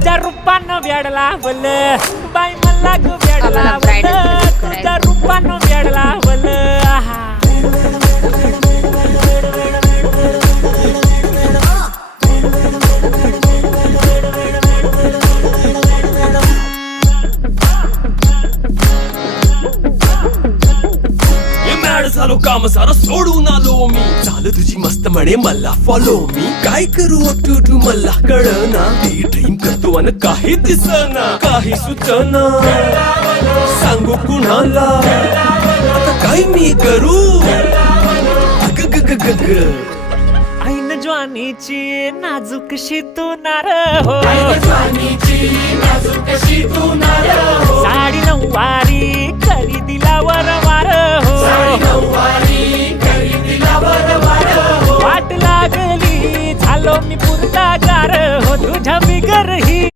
तुझ्या रूपानं वेड लावल बाई मला ग वेड लावल तुझ्या रूपानं वेड लावल झालो काम सारा सोडून आलो मी झालं तुझी मस्त म्हणे मला फॉलो मी काय करू टू मला कळना ते ड्रीम करतो आणि काही दिसना काही सुचना सांगू कुणाला आता काय मी करू ऐन ज्वानीची नाजूकशी तू नार हो साडी नऊवारी खरेदीला वरवार हो वाट लागली झालो मी पुरता गार हो तुझ्या बिगर ही